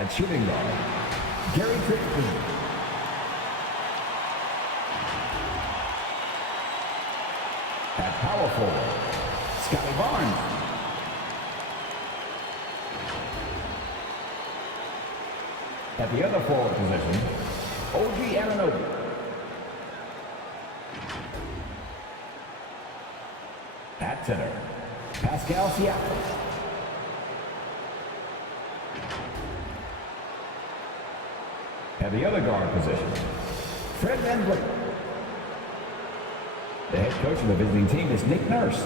At shooting guard, Gary Trent. At power forward, Scotty Barnes. At the other forward position, OG Anunoby. At center, Pascal Siakam. At the other guard position, Fred VanVleet. The head coach of the visiting team is Nick Nurse.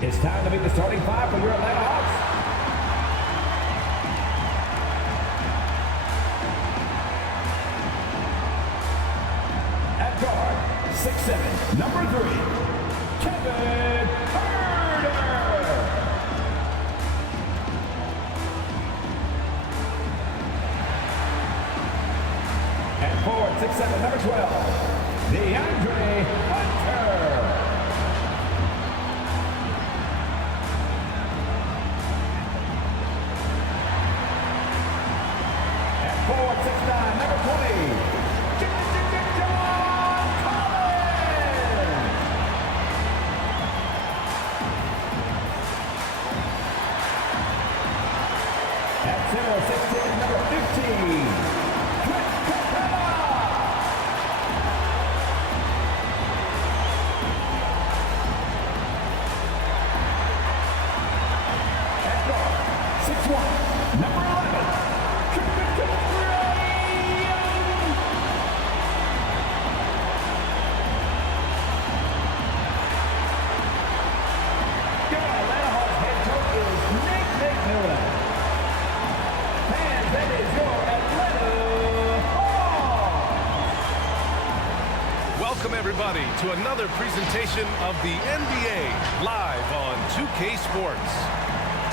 It's time to meet the starting five for your Atlanta Hawks. At guard, 6'7", number 3, Kevin Huerter. At forward, 6'7", number 12, DeAndre Hunter. Forward 6'9", number 20, John Collins. At center, 6'10", number 15, Clint Capella. At guard, 6'1", number 11, Welcome everybody to another presentation of the NBA live on 2K Sports.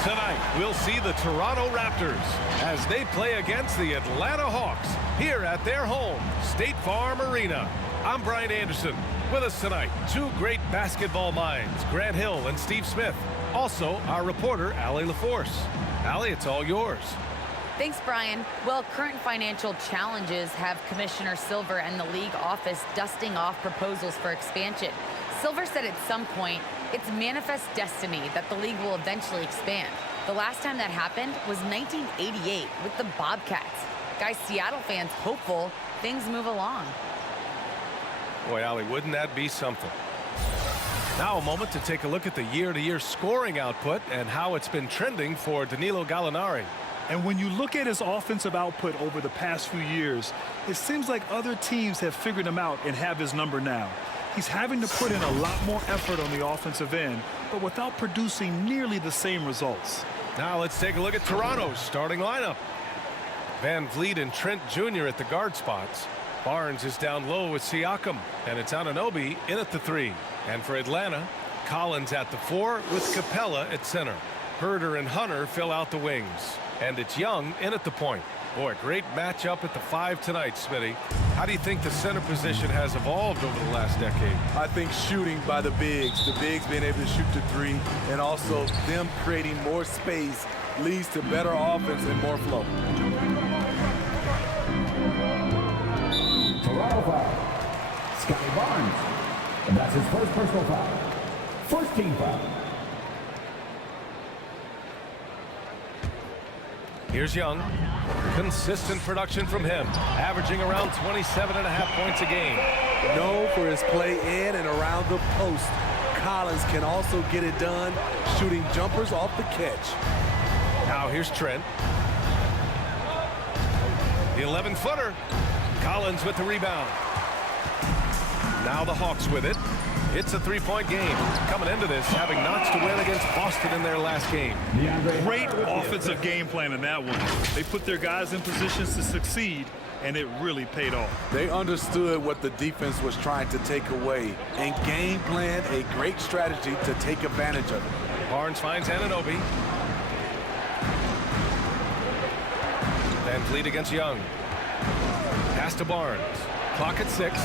Tonight we'll see the Toronto Raptors as they play against the Atlanta Hawks here at their home, State Farm Arena. I'm Brian Anderson. With us tonight, two great basketball minds, Grant Hill and Steve Smith. Also, our reporter, Allie LaForce. Allie, it's all yours. Thanks, Brian. Well, current financial challenges have Commissioner Silver and the league office dusting off proposals for expansion. Silver said at some point, it's manifest destiny that the league will eventually expand. The last time that happened was 1988 with the Bobcats. Guys, Seattle fans hopeful things move along. Boy, Allie, wouldn't that be something? Now a moment to take a look at the year-to-year scoring output and how it's been trending for Danilo Gallinari. And when you look at his offensive output over the past few years, it seems like other teams have figured him out and have his number now. He's having to put in a lot more effort on the offensive end, but without producing nearly the same results. Now let's take a look at Toronto's starting lineup. VanVleet and Trent Jr. at the guard spots. Barnes is down low with Siakam, and it's Anunoby in at the 3. And for Atlanta, Collins at the 4 with Capella at center. Huerter and Hunter fill out the wings. And it's Young in at the point. Boy, great matchup at the 5 tonight, Smitty. How do you think the center position has evolved over the last decade? I think shooting by the bigs being able to shoot the 3, and also them creating more space leads to better offense and more flow. Toronto foul, Scotty Barnes. And that's his first personal foul. First team foul. Here's Young. Consistent production from him, averaging around 27.5 points a game. Known for his play in and around the post, Collins can also get it done shooting jumpers off the catch. Now here's Trent. The 11-footer. Collins with the rebound. Now the Hawks with it. It's a three-point game. Coming into this, having notched a win against Boston in their last game. Great offensive game plan in that one. They put their guys in positions to succeed, and it really paid off. They understood what the defense was trying to take away and game planned a great strategy to take advantage of it. Barnes finds Anunoby. VanVleet against Young. Pass to Barnes. Clock at 6.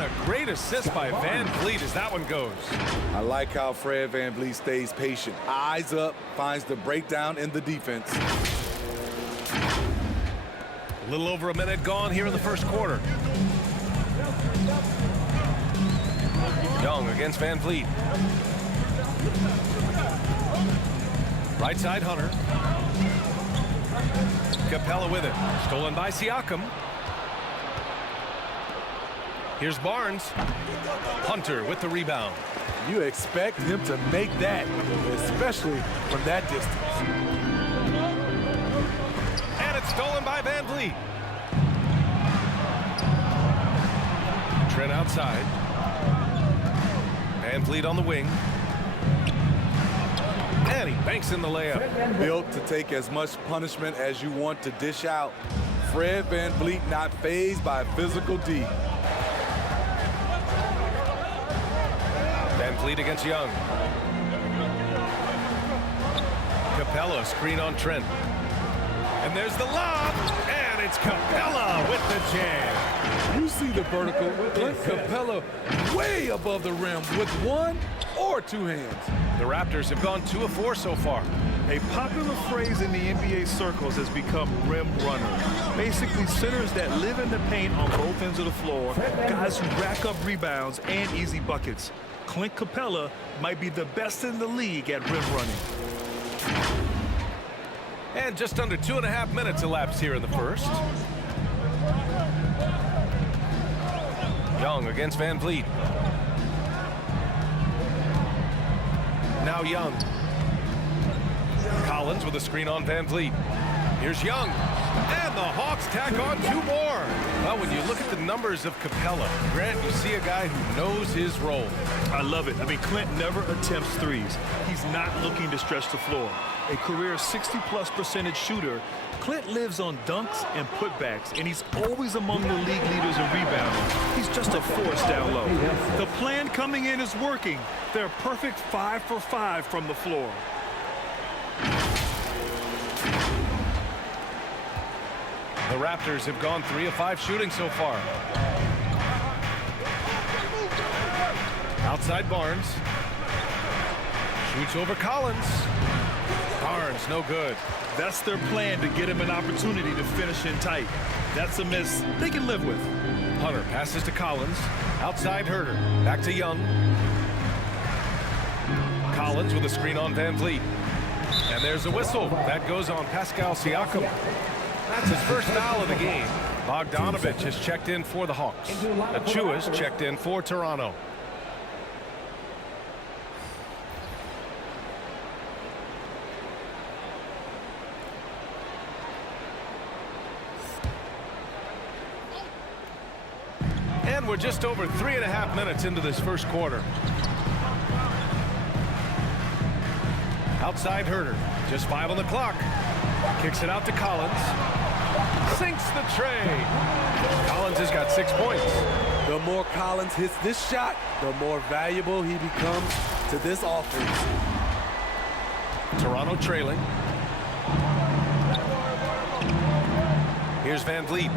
And a great assist by Van Vliet as that one goes. I like how Fred VanVleet stays patient. Eyes up, finds the breakdown in the defense. A little over a minute gone here in the first quarter. Young against Van Vliet. Right side, Hunter. Capella with it. Stolen by Siakam. Here's Barnes. Hunter with the rebound. You expect him to make that, especially from that distance. And it's stolen by Van Vliet. Trent outside. Van Vliet on the wing. And he banks in the layup. Built to take as much punishment as you want to dish out. Fred VanVleet not fazed by physical D. Van Vliet against Young. Capella screen on Trent. And there's the lob. And it's Capella with the jam. You see the vertical. Clint Capella way above the rim with one or two hands. The Raptors have gone 2 of 4 so far. A popular phrase in the NBA circles has become rim runner. Basically, centers that live in the paint on both ends of the floor, guys who rack up rebounds and easy buckets. Clint Capella might be the best in the league at rim running. And just under 2.5 minutes elapsed here in the first. Young against Van Vliet. Now Young. Collins with a screen on Van Vliet. Here's Young. And the Hawks tack on 2 more. Well, when you look at the numbers of Capella, Grant, you see a guy who knows his role. I love it. I mean, Clint never attempts threes. He's not looking to stretch the floor. A career 60+% shooter, Clint lives on dunks and putbacks, and he's always among the league leaders in rebounding. He's just a force down low. The plan coming in is working. They're a perfect 5 for 5 from the floor. The Raptors have gone 3 of 5 shooting so far. Outside Barnes. Shoots over Collins. Barnes, no good. That's their plan, to get him an opportunity to finish in tight. That's a miss they can live with. Hunter passes to Collins. Outside Herter. Back to Young. Collins with a screen on Van Vliet. And there's a whistle. That goes on Pascal Siakam. That's his first foul of the game. Bogdanovich has checked in for the Hawks. Achua's checked in for Toronto. And we're just over 3.5 minutes into this first quarter. Outside Herter. Just 5 on the clock. Kicks it out to Collins. Sinks the tray. Collins has got 6 points. The more Collins hits this shot, the more valuable he becomes to this offense. Toronto trailing. Here's Van Vliet.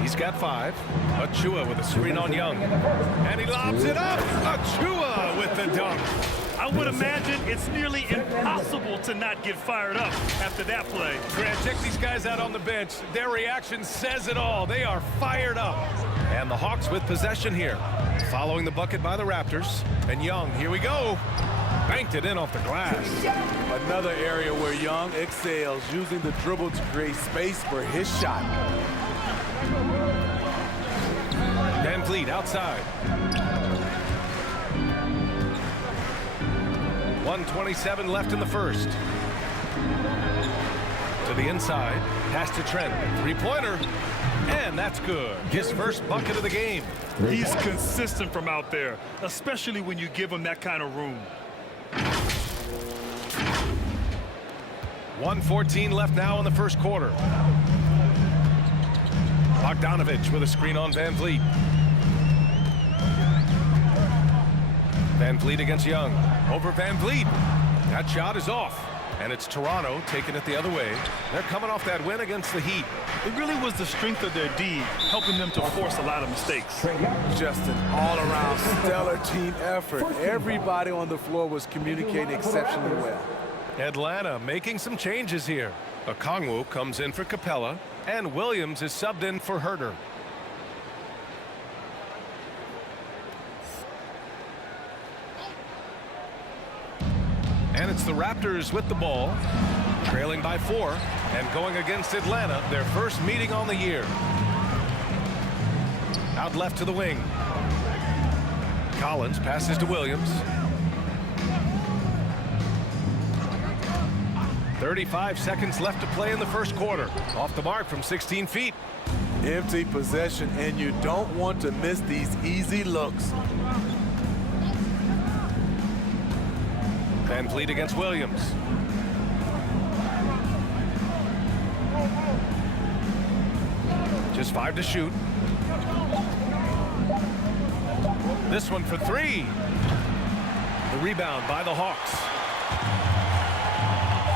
He's got 5. Achua with a screen on Young. And he lobs it up. Achua with the dunk. I would imagine it's nearly impossible to not get fired up after that play. Grant, check these guys out on the bench. Their reaction says it all. They are fired up. And the Hawks with possession here. Following the bucket by the Raptors. And Young, here we go. Banked it in off the glass. Another area where Young excels, using the dribble to create space for his shot. Van Vliet outside. 1:27 left in the first. To the inside. Pass to Trent. 3-pointer. And that's good. His first bucket of the game. He's consistent from out there, especially when you give him that kind of room. 1:14 left now in the first quarter. Bogdanovich with a screen on Van Vliet. Van Vliet against Young. Over Van Vliet. That shot is off. And it's Toronto taking it the other way. They're coming off that win against the Heat. It really was the strength of their D helping them to force a lot of mistakes. Just an all-around stellar team effort. Everybody on the floor was communicating exceptionally well. Atlanta making some changes here. Okongwu comes in for Capella, and Williams is subbed in for Herter. And it's the Raptors with the ball, trailing by 4, and going against Atlanta, their first meeting on the year. Out left to the wing. Collins passes to Williams. 35 seconds left to play in the first quarter. Off the mark from 16 feet. Empty possession, and you don't want to miss these easy looks. Van Vliet against Williams. Just 5 to shoot. This one for 3. The rebound by the Hawks.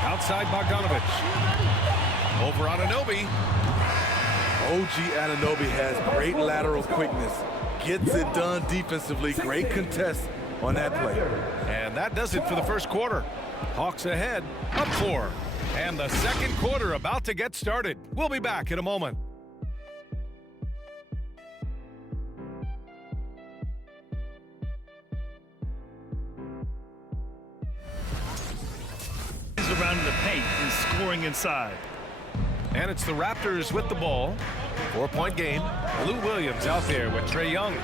Outside Bogdanovich. Over Anunoby. OG Anunoby has great lateral quickness. Gets it done defensively. Great contest on that play. And that does it for the first quarter. Hawks ahead, up 4. And the second quarter about to get started. We'll be back in a moment. Around in the paint and scoring inside. And it's the Raptors with the ball. 4-point game. Lou Williams out there with Trae Young.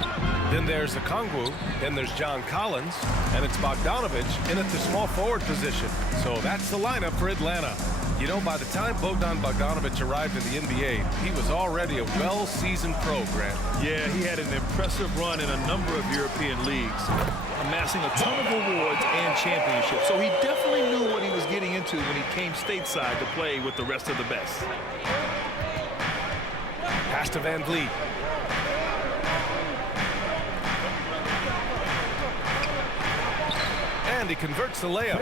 Then there's Okongwu. Then there's John Collins. And it's Bogdanovich in at the small forward position. So that's the lineup for Atlanta. You know, by the time Bogdan Bogdanovich arrived in the NBA, he was already a well-seasoned pro, Grant. Yeah, he had an impressive run in a number of European leagues, amassing a ton of awards and championships. So he definitely knew what he was getting into when he came stateside to play with the rest of the best. Pass to Van Vliet. And he converts the layup.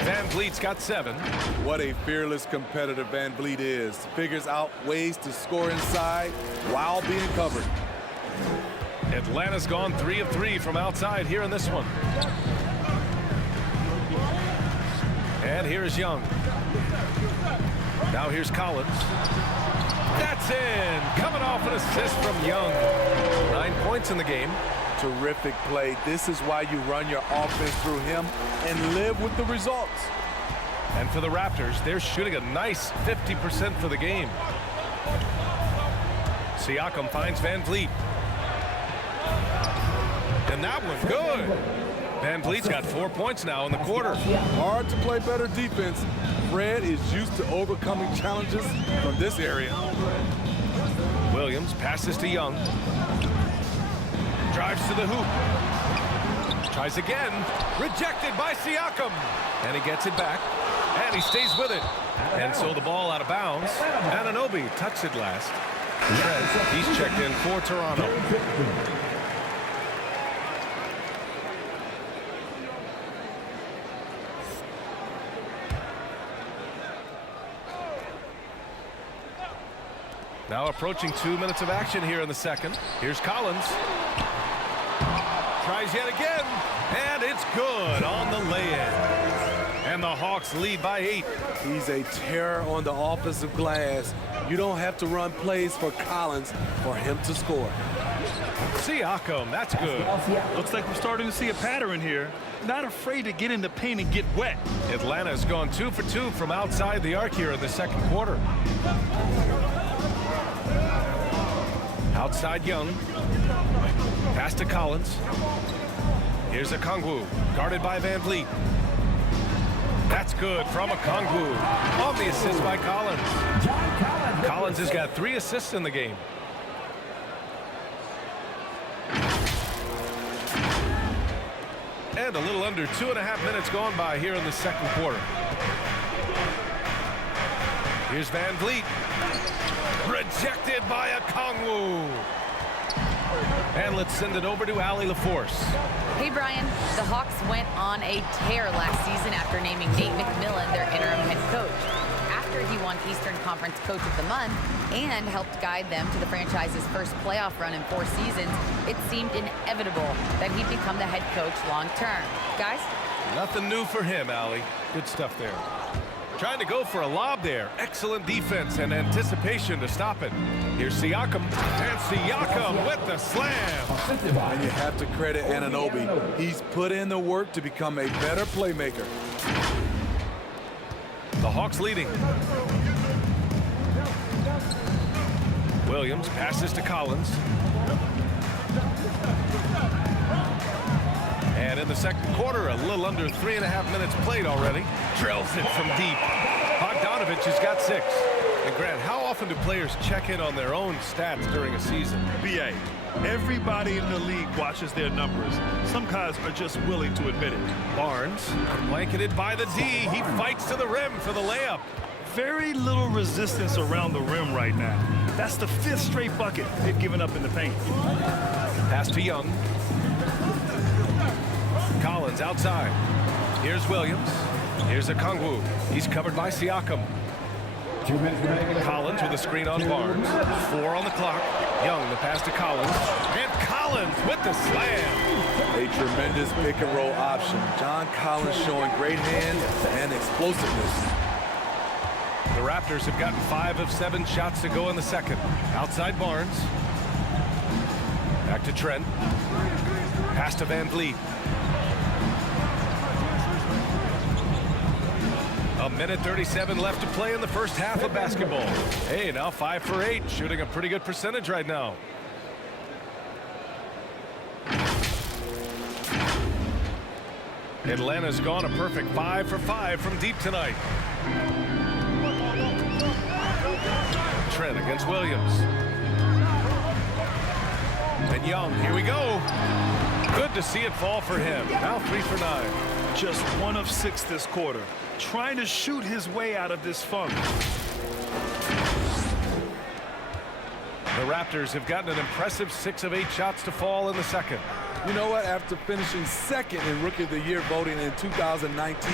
Van Vliet's got 7. What a fearless competitor Van Vliet is. Figures out ways to score inside while being covered. Atlanta's gone 3 of 3 from outside here in this one. And here's Young. Now here's Collins. That's in. Coming off an assist from Young. 9 points in the game. Terrific play. This is why you run your offense through him and live with the results. And for the Raptors, they're shooting a nice 50% for the game. Siakam finds Van Vliet. And that one good. Van Vliet's got 4 points now in the quarter. Hard to play better defense. Fred is used to overcoming challenges from this area. Williams passes to Young. Drives to the hoop. Tries again. Rejected by Siakam. And he gets it back. And he stays with it. And so the ball out of bounds. Anunoby touched it last. He's checked in for Toronto. Now approaching 2 minutes of action here in the second. Here's Collins. Tries yet again. And it's good on the lay-in. And the Hawks lead by 8. He's a terror on the offensive glass. You don't have to run plays for Collins for him to score. Siakam, that's good. Looks like we're starting to see a pattern here. Not afraid to get in the paint and get wet. Atlanta's gone 2 for 2 from outside the arc here in the second quarter. Outside Young. Pass to Collins. Here's Okongwu, guarded by Van Vliet. That's good from Okongwu. On the assist by Collins. Collins has got 3 assists in the game. And a little under 2.5 minutes gone by here in the second quarter. Here's Van Vliet. Rejected by Okongwu. And let's send it over to Allie LaForce. Hey, Brian. The Hawks went on a tear last season after naming Nate McMillan their interim head coach. After he won Eastern Conference Coach of the Month and helped guide them to the franchise's first playoff run in 4 seasons, it seemed inevitable that he'd become the head coach long term. Guys? Nothing new for him, Allie. Good stuff there. Trying to go for a lob there. Excellent defense and anticipation to stop it. Here's Siakam. And Siakam with the slam. And you have to credit Anunoby. He's put in the work to become a better playmaker. The Hawks leading. Williams passes to Collins. And in the second quarter, a little under 3.5 minutes played already. Drills it from deep. Bogdanovich has got 6. And Grant, how often do players check in on their own stats during a season? BA, everybody in the league watches their numbers. Some guys are just willing to admit it. Barnes, blanketed by the D. He fights to the rim for the layup. Very little resistance around the rim right now. That's the 5th straight bucket they've given up in the paint. Pass to Young. Collins outside. Here's Williams. Here's Okongwu. He's covered by Siakam. 2 minutes remaining. Collins with a screen on Barnes. 4 on the clock. Young, the pass to Collins. And Collins with the slam. A tremendous pick and roll option. John Collins showing great hands and explosiveness. The Raptors have gotten 5 of 7 shots to go in the second. Outside Barnes. Back to Trent. Pass to Van Vliet. A minute 37 left to play in the first half of basketball. Hey, now 5 for 8, shooting a pretty good percentage right now. Atlanta's gone a perfect 5 for 5 from deep tonight. Trent against Williams. And Young, here we go. Good to see it fall for him. Now 3 for 9. Just 1 of 6 this quarter. Trying to shoot his way out of this funk. The Raptors have gotten an impressive 6 of 8 shots to fall in the second. You know what? After finishing second in Rookie of the Year voting in 2019,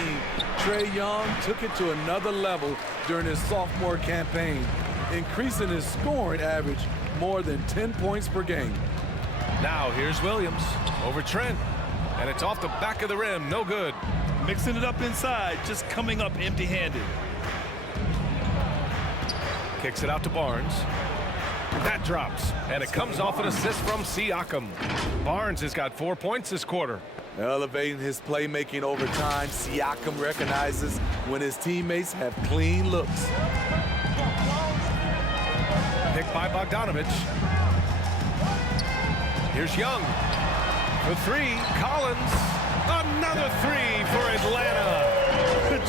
Trae Young took it to another level during his sophomore campaign, increasing his scoring average more than 10 points per game. Now here's Williams over Trent, and it's off the back of the rim. No good. Mixing it up inside, just coming up empty-handed. Kicks it out to Barnes. That drops, and it comes off an assist from Siakam. Barnes has got 4 points this quarter. Elevating his playmaking over time, Siakam recognizes when his teammates have clean looks. Picked by Bogdanovich. Here's Young. For 3, Collins. Another 3 for Atlanta.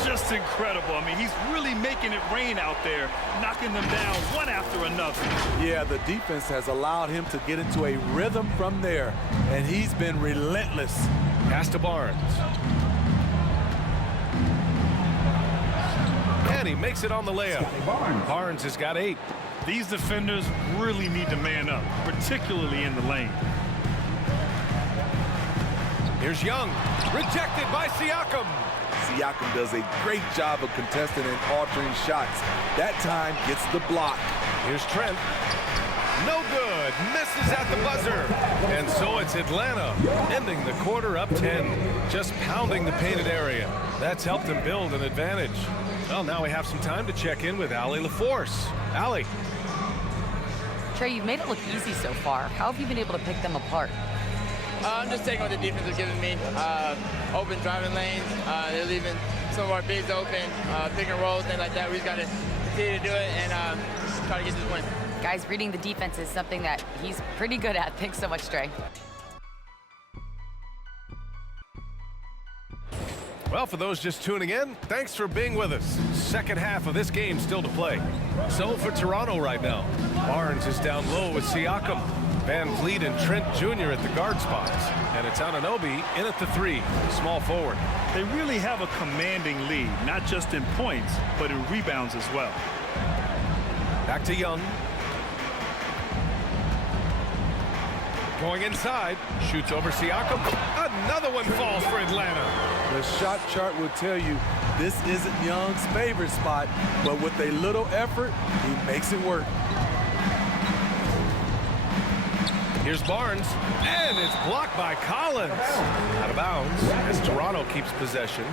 Just incredible. I mean, he's really making it rain out there, knocking them down one after another. Yeah, the defense has allowed him to get into a rhythm from there, and he's been relentless. Pass to Barnes. And he makes it on the layup. Barnes has got 8. These defenders really need to man up, particularly in the lane. Here's Young. Rejected by Siakam. Siakam does a great job of contesting and altering shots. That time gets the block. Here's Trent. No good. Misses at the buzzer. And so it's Atlanta ending the quarter up 10. Just pounding the painted area. That's helped them build an advantage. Well, now we have some time to check in with Allie LaForce. Allie. Trae, you've made it look easy so far. How have you been able to pick them apart? I'm just taking what the defense is giving me. Open driving lanes. They're leaving some of our bigs open, pick and rolls, things like that. We just got to continue to do it and try to get this win. Guys, reading the defense is something that he's pretty good at. Thanks so much, Trae. Well, for those just tuning in, thanks for being with us. Second half of this game still to play. So for Toronto right now, Barnes is down low with Siakam. Van Vliet and Trent Jr. at the guard spots. And it's Anunoby in at the 3, small forward. They really have a commanding lead, not just in points, but in rebounds as well. Back to Young. Going inside, shoots over Siakam. Another one falls for Atlanta. The shot chart will tell you this isn't Young's favorite spot, but with a little effort, he makes it work. Here's Barnes, and it's blocked by Collins. Out of bounds as Toronto keeps possession.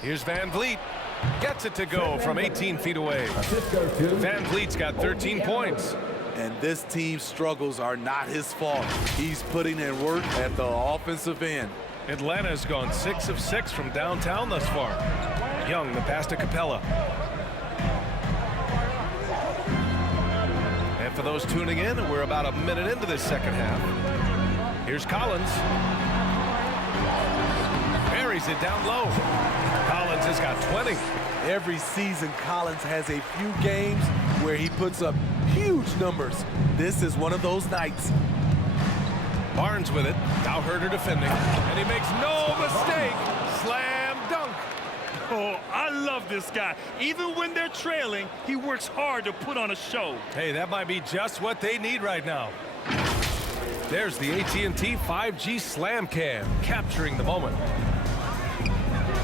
Here's Van Vliet. Gets it to go from 18 feet away. Van Vliet's got 13 points. And this team's struggles are not his fault. He's putting in work at the offensive end. Atlanta's gone 6 of 6 from downtown thus far. Young, the pass to Capella. And for those tuning in, we're about a minute into this second half. Here's Collins. Buries it down low. Collins has got 20. Every season, Collins has a few games where he puts up huge numbers. This is one of those nights. Barnes with it. Now Herter defending. And he makes no mistake. Slam dunk. Oh, I love this guy. Even when they're trailing, he works hard to put on a show. Hey, that might be just what they need right now. There's the AT&T 5G Slam Cam, capturing the moment.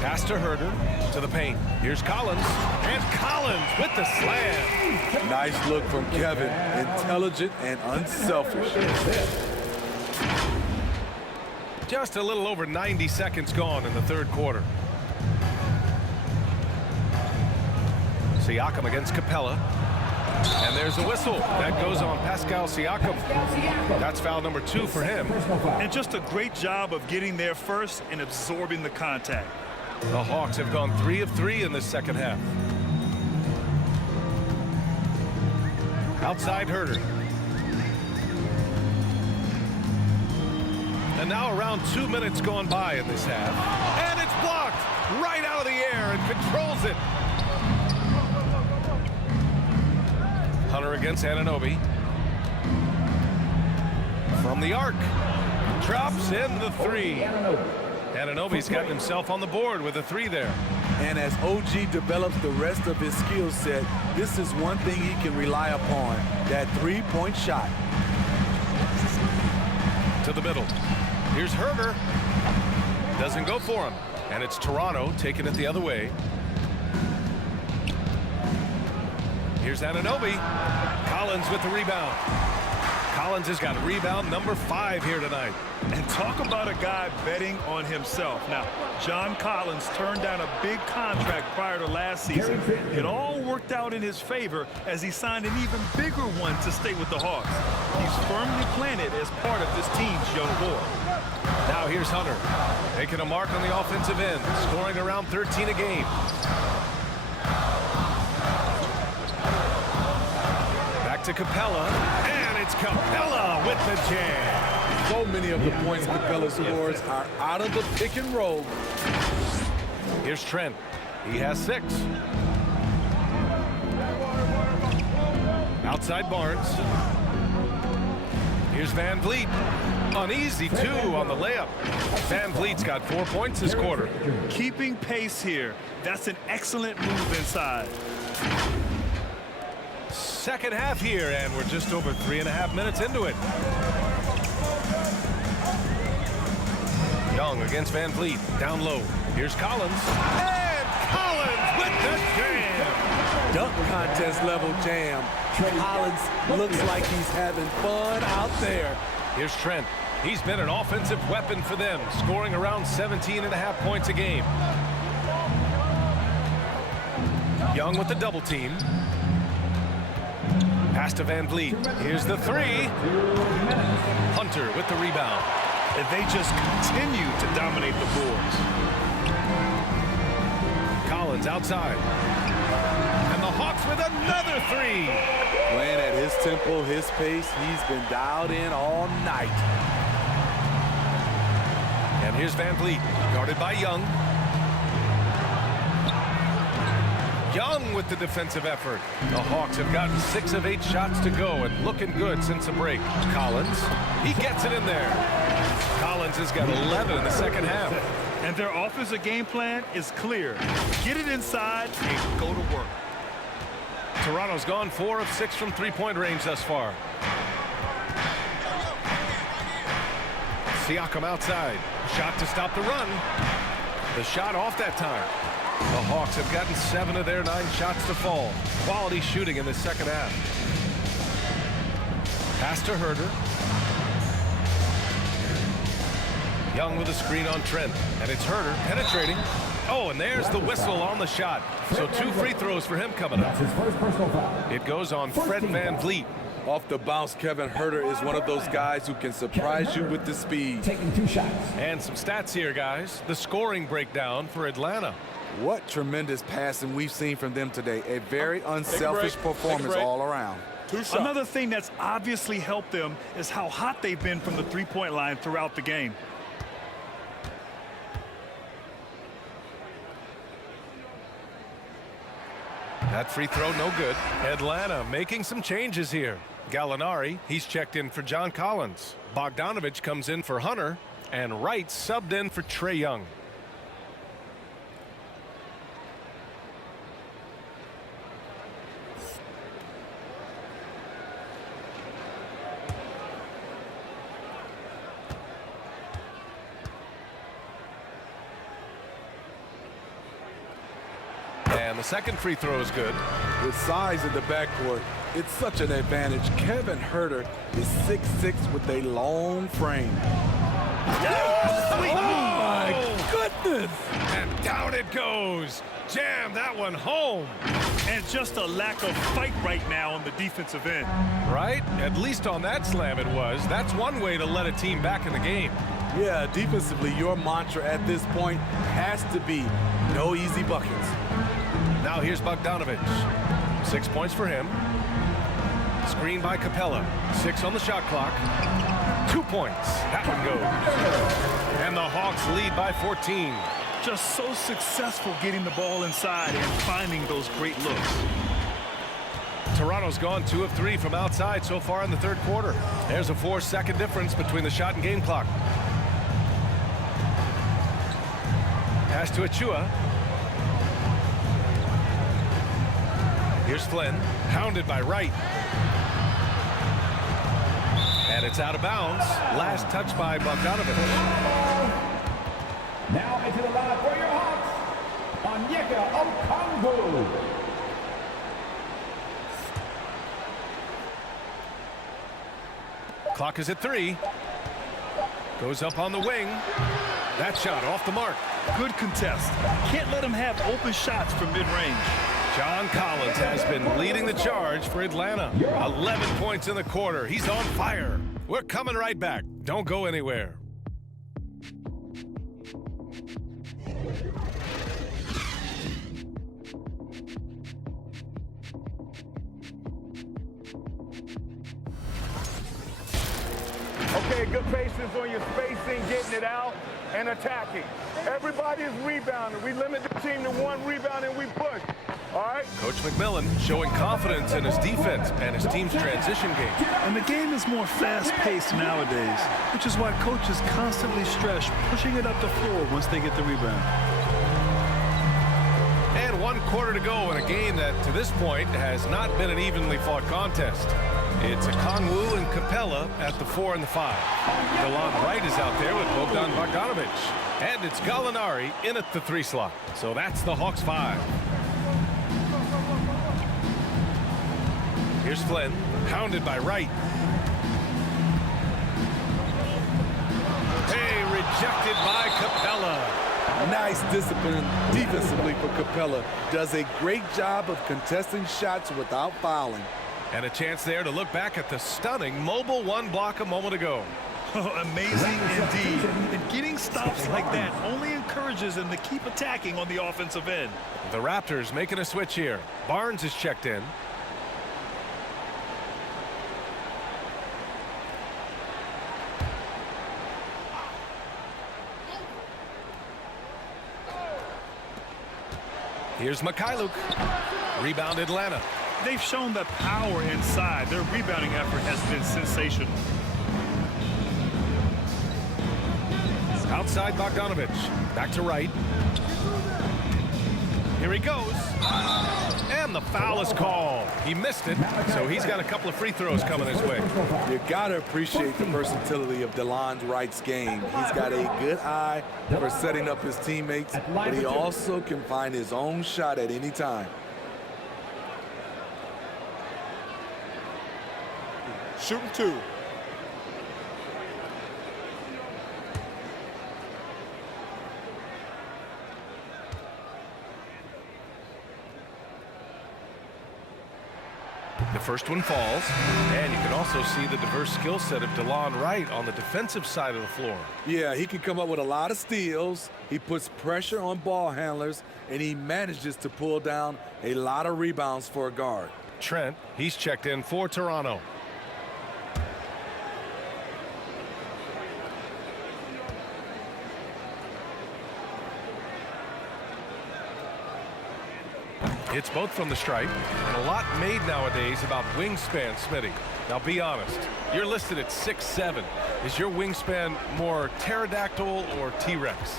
Pass to Herter, to the paint. Here's Collins, and Collins with the slam. Nice look from Kevin. Intelligent and unselfish. Just a little over 90 seconds gone in the third quarter. Siakam against Capella. And there's a whistle. That goes on Pascal Siakam. That's foul number 2 for him. And just a great job of getting there first and absorbing the contact. The Hawks have gone 3 of 3 in this second half. Outside Herter. And now around 2 minutes gone by in this half. And it's blocked right out of the air and controls it. Hunter against Anunoby. From the arc. Drops in the 3. Anunoby's gotten himself on the board with a 3 there. And as OG develops the rest of his skill set, this is one thing he can rely upon, that three-point shot. To the middle. Here's Herter. Doesn't go for him. And it's Toronto taking it the other way. Here's Anunoby. Collins with the rebound. Collins has got rebound number 5 here tonight. And talk about a guy betting on himself. Now, John Collins turned down a big contract prior to last season. It all worked out in his favor as he signed an even bigger one to stay with the Hawks. He's firmly planted as part of this team's young core. Now here's Hunter, making a mark on the offensive end, scoring around 13 a game. Back to Capella, and it's Capella with the jam. So many of the points Capella scores are out of the pick and roll. Here's Trent. He has 6. Outside Barnes. Here's Van Vliet. An easy 2 on the layup. Van Vliet's got 4 points this quarter. Keeping pace here. That's an excellent move inside. Second half here, and we're just over 3.5 minutes into it. Young against Van Vliet, down low. Here's Collins, and Collins with the jam. Dunk contest level jam. Collins looks like he's having fun out there. Here's Trent. He's been an offensive weapon for them, scoring around 17.5 points a game. Young with the double team. Pass to Van Vliet. Here's the 3. Hunter with the rebound. And they just continue to dominate the boards. Collins outside. And the Hawks with another 3. Playing at his tempo, his pace, he's been dialed in all night. And here's Van Vliet, guarded by Young. Young with the defensive effort. The Hawks have gotten 6 of 8 shots to go and looking good since the break. Collins, he gets it in there. Collins has got 11 in the second half. And their offensive game plan is clear. Get it inside and go to work. Toronto's gone 4 of 6 from three-point range thus far. Siakam outside. Shot to stop the run. The shot off that time. The Hawks have gotten 7 of their 9 shots to fall. Quality shooting in the second half. Pass to Herter. Young with a screen on Trent. And it's Herter penetrating. Oh, and there's the whistle on the shot. So 2 free throws for him coming up. That's his first personal foul. It goes on Fred VanVleet. Off the bounce, Kevin Herter is one of those guys who can surprise you with the speed. Taking 2 shots. And some stats here, guys. The scoring breakdown for Atlanta. What tremendous passing we've seen from them today. A very unselfish performance all around. Another thing that's obviously helped them is how hot they've been from the three-point line throughout the game. That free throw no good. Atlanta making some changes here. Gallinari, he's checked in for John Collins. Bogdanovich comes in for Hunter. And Wright subbed in for Trae Young. And the second free throw is good. With size in the backcourt, it's such an advantage. Kevin Herter is 6'6" with a long frame. Oh, my goodness! And down it goes. Jam that one home. And just a lack of fight right now on the defensive end. Right? At least on that slam it was. That's one way to let a team back in the game. Yeah, defensively, your mantra at this point has to be no easy buckets. Now here's Bogdanovich. 6 points for him. Screen by Capella. 6 on the shot clock. 2 points. That one goes. And the Hawks lead by 14. Just so successful getting the ball inside and finding those great looks. Toronto's gone 2 of 3 from outside so far in the third quarter. There's a 4-second difference between the shot and game clock. Pass to Achua. Here's Flynn, hounded by Wright. And it's out of bounds. Last touch by Bogdanovich. Now into the line for your Hawks. Onyeka Okongwu. Clock is at 3. Goes up on the wing. That shot off the mark. Good contest. Can't let him have open shots from mid-range. John Collins has been leading the charge for Atlanta. 11 points in the quarter. He's on fire. We're coming right back. Don't go anywhere. Okay, good patience on your spacing, getting it out, and attacking. Everybody is rebounding. We limit the team to 1 rebound and we push. All right? Coach McMillan showing confidence in his defense and his team's transition game. And the game is more fast-paced nowadays, which is why coaches constantly stress pushing it up the floor once they get the rebound. And 1 quarter to go in a game that, to this point, has not been an evenly fought contest. It's Okongwu and Capella at the 4 and the 5. DeLon Wright is out there with Bogdan Bogdanovich. And it's Gallinari in at the 3 slot. So that's the Hawks 5. Here's Flynn, hounded by Wright. Hey, rejected by Capella. Nice discipline defensively for Capella. Does a great job of contesting shots without fouling. And a chance there to look back at the stunning mobile 1 block a moment ago. Amazing indeed. And getting stops like that only encourages them to keep attacking on the offensive end. The Raptors making a switch here. Barnes is checked in. Here's Mikhailuk. Rebound Atlanta. They've shown the power inside. Their rebounding effort has been sensational. Outside Bogdanovich. Back to right. Here he goes. And the foul is called. He missed it, so he's got a couple of free throws coming his way. You got to appreciate the versatility of DeLon Wright's game. He's got a good eye for setting up his teammates, but he also can find his own shot at any time. Shooting 2. The first one falls, and you can also see the diverse skill set of DeLon Wright on the defensive side of the floor. Yeah, he can come up with a lot of steals. He puts pressure on ball handlers, and he manages to pull down a lot of rebounds for a guard. Trent, he's checked in for Toronto. It's both from the stripe, and a lot made nowadays about wingspan, Smitty. Now be honest, you're listed at 6'7". Is your wingspan more pterodactyl or T-Rex?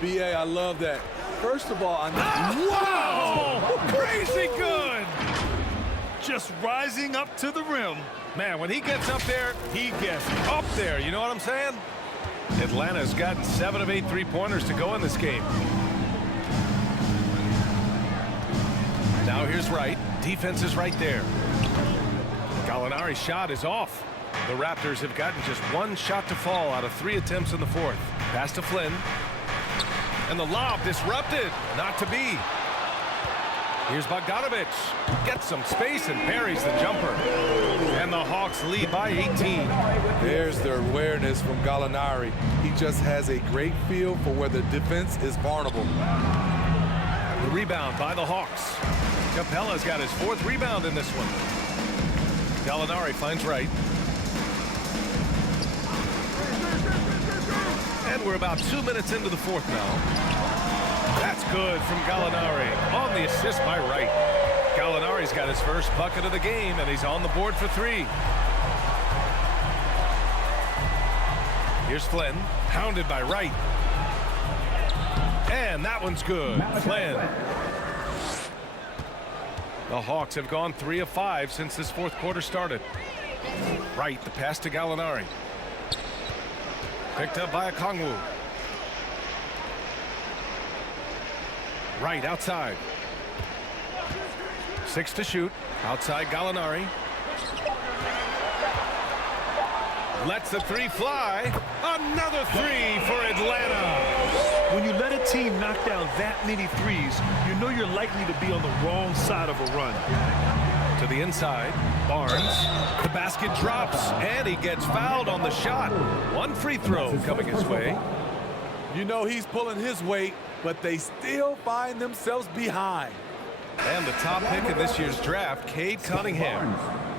B.A., I love that. First of all, Wow! Crazy good! Just rising up to the rim. Man, when he gets up there, he gets up there. You know what I'm saying? Atlanta's gotten 7 of 8 three-pointers to go in this game. Now here's Wright. Defense is right there. Gallinari's shot is off. The Raptors have gotten just 1 shot to fall out of 3 attempts in the fourth. Pass to Flynn. And the lob disrupted. Not to be. Here's Bogdanovich. Gets some space and parries the jumper. And the Hawks lead by 18. There's the awareness from Gallinari. He just has a great feel for where the defense is vulnerable. The rebound by the Hawks. Capella's got his 4th rebound in this one. Gallinari finds Wright. And we're about 2 minutes into the fourth now. That's good from Gallinari on the assist by Wright. Gallinari's got his first bucket of the game, and he's on the board for 3. Here's Flynn, pounded by Wright. And that one's good. Flynn. The Hawks have gone 3 of 5 since this fourth quarter started. Wright, the pass to Gallinari. Picked up by Okongwu. Wright outside. 6 to shoot. Outside Gallinari. Lets the 3 fly. Another 3 for Atlanta. When you let a team knock down that many threes, you know you're likely to be on the wrong side of a run. To the inside, Barnes. The basket drops, and he gets fouled on the shot. 1 free throw coming his way. You know he's pulling his weight, but they still find themselves behind. And the top pick in this year's draft, Cade Cunningham.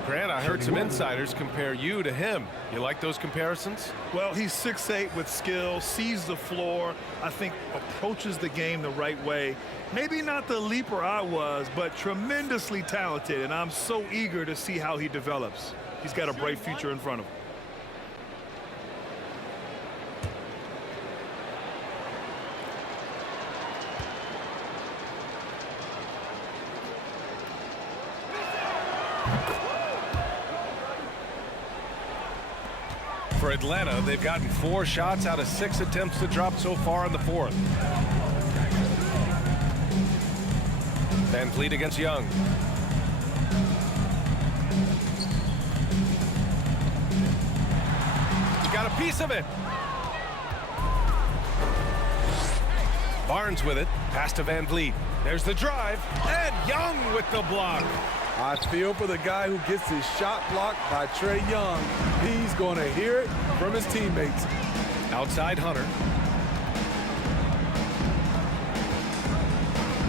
Grant, I heard some insiders compare you to him. You like those comparisons? Well, he's 6'8" with skill, sees the floor, I think approaches the game the right way. Maybe not the leaper I was, but tremendously talented, and I'm so eager to see how he develops. He's got a bright future in front of him. For Atlanta, they've gotten 4 shots out of 6 attempts to drop so far in the fourth. Van Vliet against Young. He got a piece of it. Barnes with it. Pass to Van Vliet. There's the drive. And Young with the block. I feel for the guy who gets his shot blocked by Trae Young. He's going to hear it from his teammates. Outside Hunter.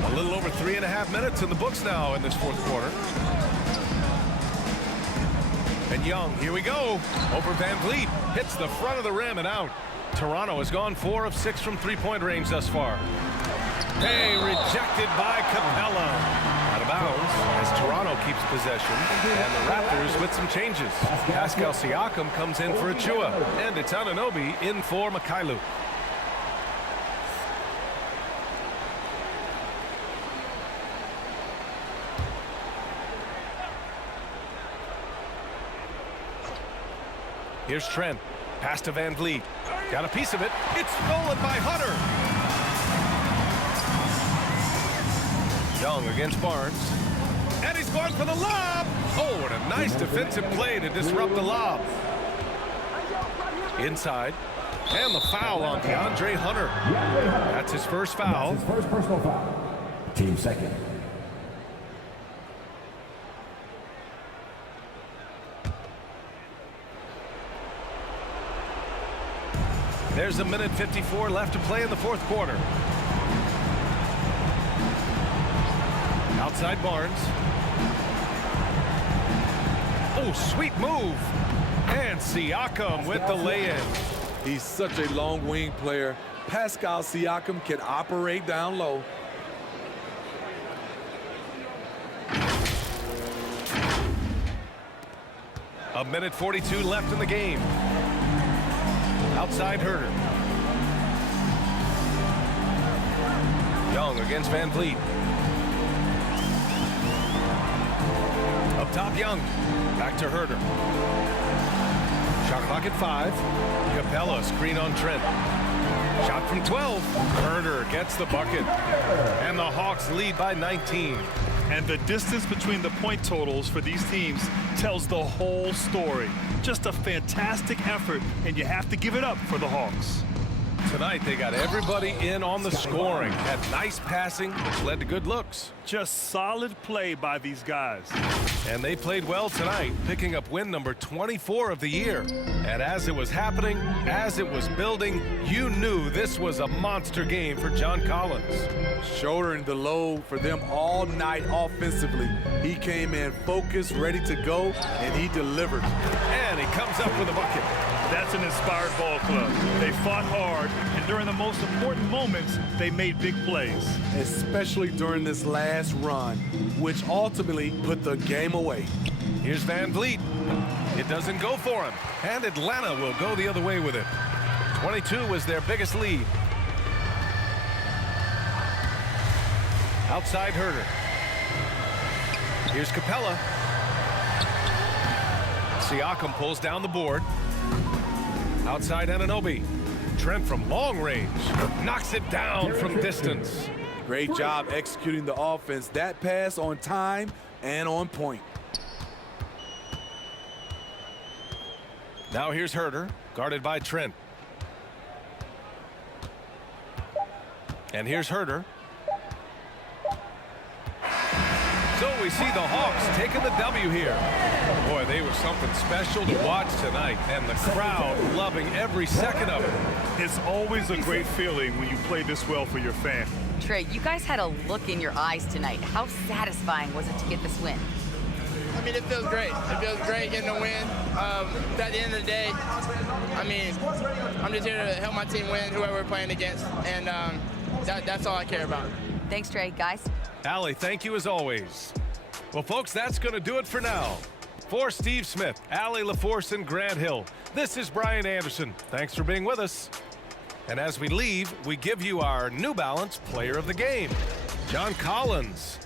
A little over 3.5 minutes in the books now in this fourth quarter. And Young, here we go. Over Van Vliet. Hits the front of the rim and out. Toronto has gone 4 of 6 from three-point range thus far. Hey, rejected by Capella. Out of bounds as Toronto keeps possession. And the Raptors with some changes. Pascal Siakam comes in for Achua. And it's Anunoby in for Mikhailuk. Here's Trent. Pass to Van Vliet. Got a piece of it. It's stolen by Hunter. Young against Barnes. And he's going for the lob. Oh, what a nice defensive play to disrupt the lob. Inside. And the foul on DeAndre Hunter. That's his first foul. That's his first personal foul. Team second. There's a minute 54 left to play in the fourth quarter. Outside Barnes. Oh, sweet move. And Siakam with the lay-in. He's such a long wing player. Pascal Siakam can operate down low. A minute 42 left in the game. Outside Herter. Young against Van Vliet. Up top, Young. Back to Herter. Shot clock at 5. Capella screen on Trent. Shot from 12. Herter gets the bucket. And the Hawks lead by 19. And the distance between the point totals for these teams tells the whole story. Just a fantastic effort, and you have to give it up for the Hawks. Tonight, they got everybody in on the scoring. Had nice passing, which led to good looks. Just solid play by these guys. And they played well tonight, picking up win number 24 of the year. And as it was happening, as it was building, you knew this was a monster game for John Collins. Shouldering the load for them all night offensively. He came in focused, ready to go, and he delivered. And he comes up with a bucket. That's an inspired ball club. They fought hard, and during the most important moments, they made big plays. Especially during this last run, which ultimately put the game away. Here's Van Vliet. It doesn't go for him. And Atlanta will go the other way with it. 22 was their biggest lead. Outside Herter. Here's Capella. Siakam pulls down the board. Outside Anunoby. Trent from long range. Knocks it down from distance. Great job executing the offense. That pass on time and on point. Now here's Herter, guarded by Trent. And here's Herter. So we see the Hawks taking the W here. Boy, they were something special to watch tonight, and the crowd loving every second of it. It's always a great feeling when you play this well for your fan. Trae, you guys had a look in your eyes tonight. How satisfying was it to get this win? I mean, it feels great. It feels great getting a win. At the end of the day, I mean, I'm just here to help my team win, whoever we're playing against, and that's all I care about. Thanks, Trae. Guys? Allie, thank you as always. Well, folks, that's going to do it for now. For Steve Smith, Allie LaForce, and Grant Hill, this is Brian Anderson. Thanks for being with us. And as we leave, we give you our New Balance Player of the Game, John Collins.